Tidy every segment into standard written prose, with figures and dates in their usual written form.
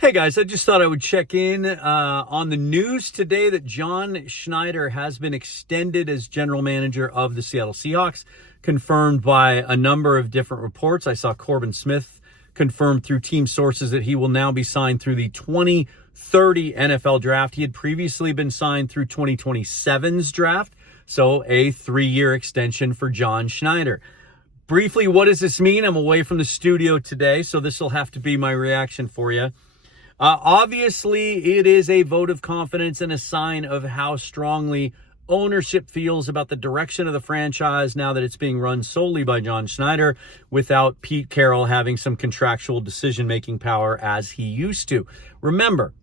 Hey guys, I just thought I would check in on the news today that John Schneider has been extended as general manager of the Seattle Seahawks, confirmed by a number of different reports. I saw Corbin Smith confirmed through team sources that he will now be signed through the 2030 NFL draft. He had previously been signed through 2027's draft, so a 3-year extension for John Schneider. Briefly, what does this mean? I'm away from the studio today, so this will have to be my reaction for you. Obviously, it is a vote of confidence and a sign of how strongly ownership feels about the direction of the franchise now that it's being run solely by John Schneider without Pete Carroll having some contractual decision-making power as he used to. Remember,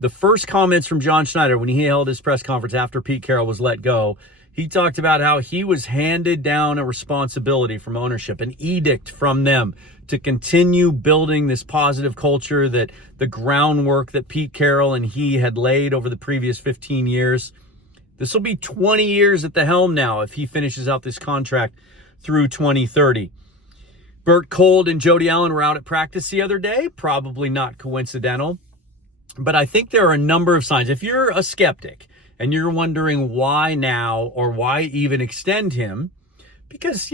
the first comments from John Schneider when he held his press conference after Pete Carroll was let go, he talked about how he was handed down a responsibility from ownership, an edict from them to continue building this positive culture, that the groundwork that Pete Carroll and he had laid over the previous 15 years. This will be 20 years at the helm now if he finishes out this contract through 2030. Bert Cold and Jody Allen were out at practice the other day. Probably not coincidental. But I think there are a number of signs. If you're a skeptic and you're wondering why now or why even extend him, because,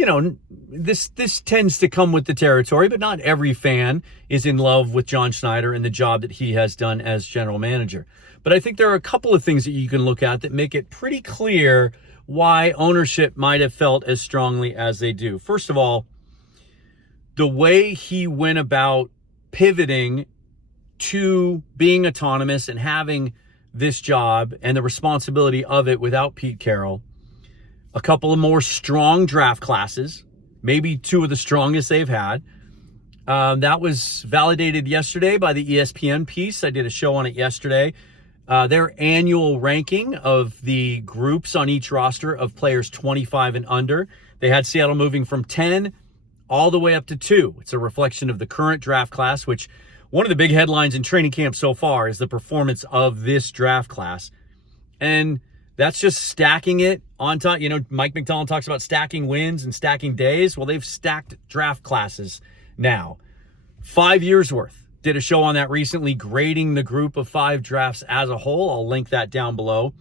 this tends to come with the territory, but not every fan is in love with John Schneider and the job that he has done as general manager. But I think there are a couple of things that you can look at that make it pretty clear why ownership might have felt as strongly as they do. First of all, the way he went about pivoting to being autonomous and having this job and the responsibility of it without Pete Carroll. A couple of more strong draft classes, maybe two of the strongest they've had. That was validated yesterday by the ESPN piece. I did a show on it yesterday. Their annual ranking of the groups on each roster of players 25 and under. They had Seattle moving from 10 all the way up to 2. It's a reflection of the current draft class, which one of the big headlines in training camp so far is the performance of this draft class. And that's just stacking it on top. Mike Macdonald talks about stacking wins and stacking days. Well, they've stacked draft classes now. 5 years worth. Did a show on that recently, grading the group of 5 drafts as a whole. I'll link that down below.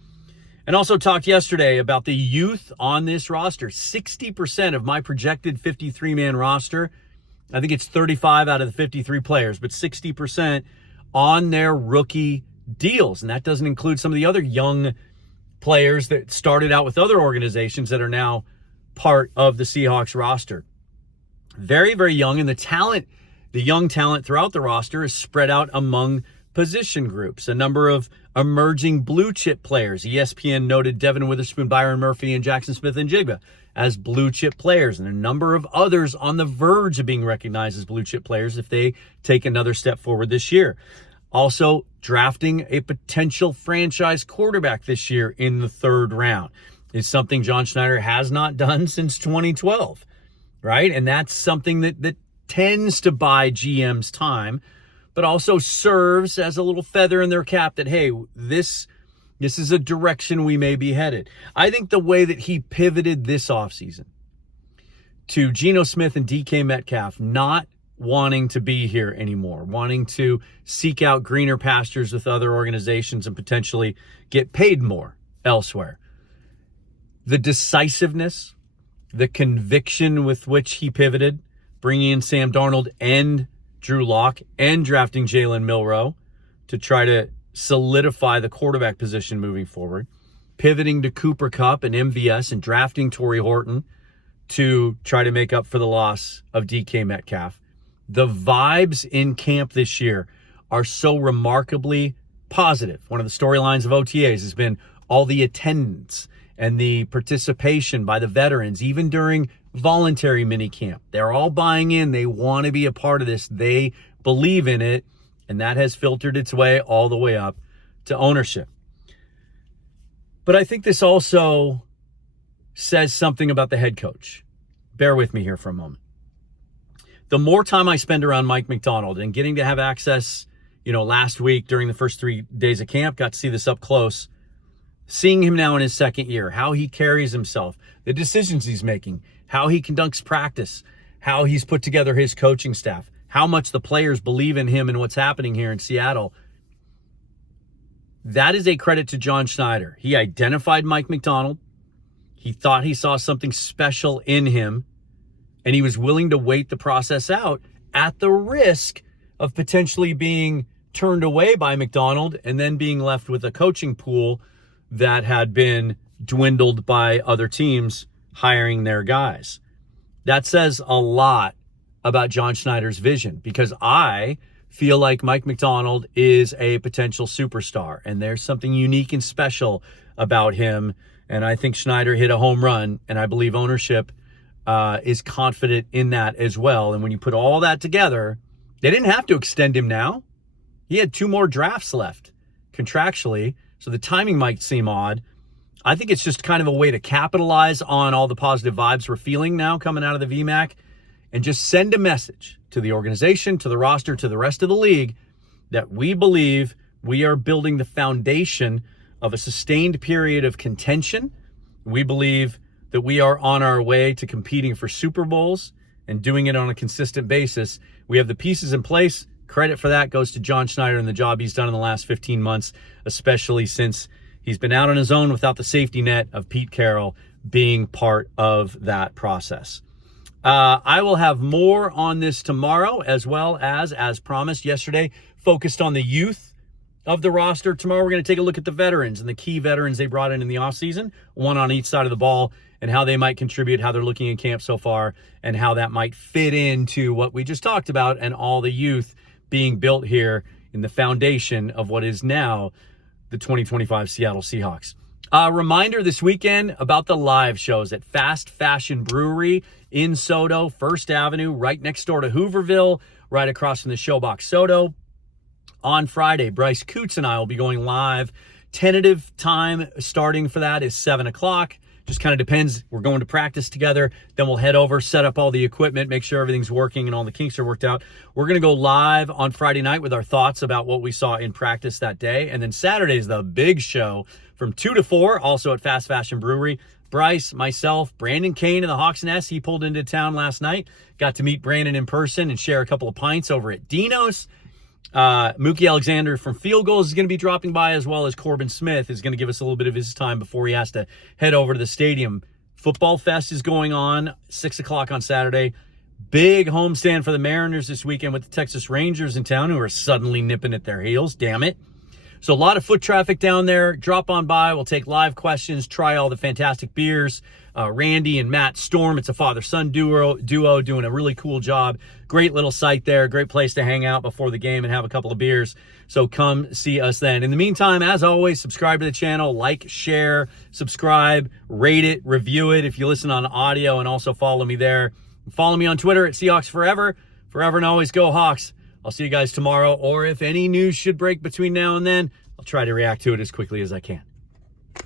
And also talked yesterday about the youth on this roster. 60% of my projected 53-man roster, I think it's 35 out of the 53 players, but 60% on their rookie deals. And that doesn't include some of the other young players that started out with other organizations that are now part of the Seahawks roster. Very, very young. And the young talent throughout the roster is spread out among position groups. A number of emerging blue chip players. ESPN noted Devin Witherspoon, Byron Murphy, and Jackson Smith-Njigba as blue chip players. And a number of others on the verge of being recognized as blue chip players if they take another step forward this year. Also, drafting a potential franchise quarterback this year in the 3rd round is something John Schneider has not done since 2012, right? And that's something that tends to buy GM's time, but also serves as a little feather in their cap that, hey, this is a direction we may be headed. I think the way that he pivoted this offseason to Geno Smith and DK Metcalf not wanting to be here anymore, wanting to seek out greener pastures with other organizations and potentially get paid more elsewhere. The decisiveness, the conviction with which he pivoted, bringing in Sam Darnold and Drew Lock and drafting Jalen Milroe to try to solidify the quarterback position moving forward, pivoting to Cooper Kupp and MVS and drafting Torrey Horton to try to make up for the loss of DK Metcalf. The vibes in camp this year are so remarkably positive. One of the storylines of OTAs has been all the attendance and the participation by the veterans, even during voluntary minicamp. They're all buying in. They want to be a part of this. They believe in it, and that has filtered its way all the way up to ownership. But I think this also says something about the head coach. Bear with me here for a moment. The more time I spend around Mike Macdonald and getting to have access, last week during the first 3 days of camp, got to see this up close, seeing him now in his 2nd year, how he carries himself, the decisions he's making, how he conducts practice, how he's put together his coaching staff, how much the players believe in him and what's happening here in Seattle. That is a credit to John Schneider. He identified Mike Macdonald. He thought he saw something special in him, and he was willing to wait the process out at the risk of potentially being turned away by Macdonald and then being left with a coaching pool that had been dwindled by other teams hiring their guys. That says a lot about John Schneider's vision, because I feel like Mike Macdonald is a potential superstar, and there's something unique and special about him. And I think Schneider hit a home run, and I believe ownership is confident in that as well. And when you put all that together, they didn't have to extend him now. He had 2 more drafts left contractually, so the timing might seem odd. I think it's just kind of a way to capitalize on all the positive vibes we're feeling now coming out of the VMAC, and just send a message to the organization, to the roster, to the rest of the league, that we believe we are building the foundation of a sustained period of contention. We believe that we are on our way to competing for Super Bowls and doing it on a consistent basis. We have the pieces in place. Credit for that goes to John Schneider and the job he's done in the last 15 months, especially since he's been out on his own without the safety net of Pete Carroll being part of that process. I will have more on this tomorrow, as well as promised yesterday, focused on the youth of the roster. Tomorrow we're going to take a look at the veterans and the key veterans they brought in the offseason, one on each side of the ball, and how they might contribute, how they're looking in camp so far, and how that might fit into what we just talked about and all the youth being built here in the foundation of what is now the 2025 Seattle Seahawks. Reminder this weekend about the live shows at Fast Fashion Brewery in Soto, First Avenue, right next door to Hooverville, right across from the Showbox Soto. On Friday, Bryce Coots and I will be going live. Tentative time starting for that is 7 o'clock. Just kind of depends. We're going to practice together. Then we'll head over, set up all the equipment, make sure everything's working and all the kinks are worked out. We're going to go live on Friday night with our thoughts about what we saw in practice that day. And then Saturday is the big show from 2 to 4, also at Fast Fashion Brewery. Bryce, myself, Brandon Kane of the Hawks Nest, he pulled into town last night. Got to meet Brandon in person and share a couple of pints over at Dino's. Mookie Alexander from Field Goals is going to be dropping by, as well as Corbin Smith is going to give us a little bit of his time before he has to head over to the stadium. Football Fest is going on 6 o'clock on Saturday. Big homestand for the Mariners this weekend with the Texas Rangers in town, who are suddenly nipping at their heels. Damn it. So a lot of foot traffic down there. Drop on by. We'll take live questions, try all the fantastic beers. Randy and Matt Storm, it's a father-son duo doing a really cool job. Great little site there. Great place to hang out before the game and have a couple of beers. So come see us then. In the meantime, as always, subscribe to the channel, like, share, subscribe, rate it, review it if you listen on audio, and also follow me there. Follow me on Twitter at Seahawks Forever. Forever and always go Hawks. I'll see you guys tomorrow, or if any news should break between now and then, I'll try to react to it as quickly as I can.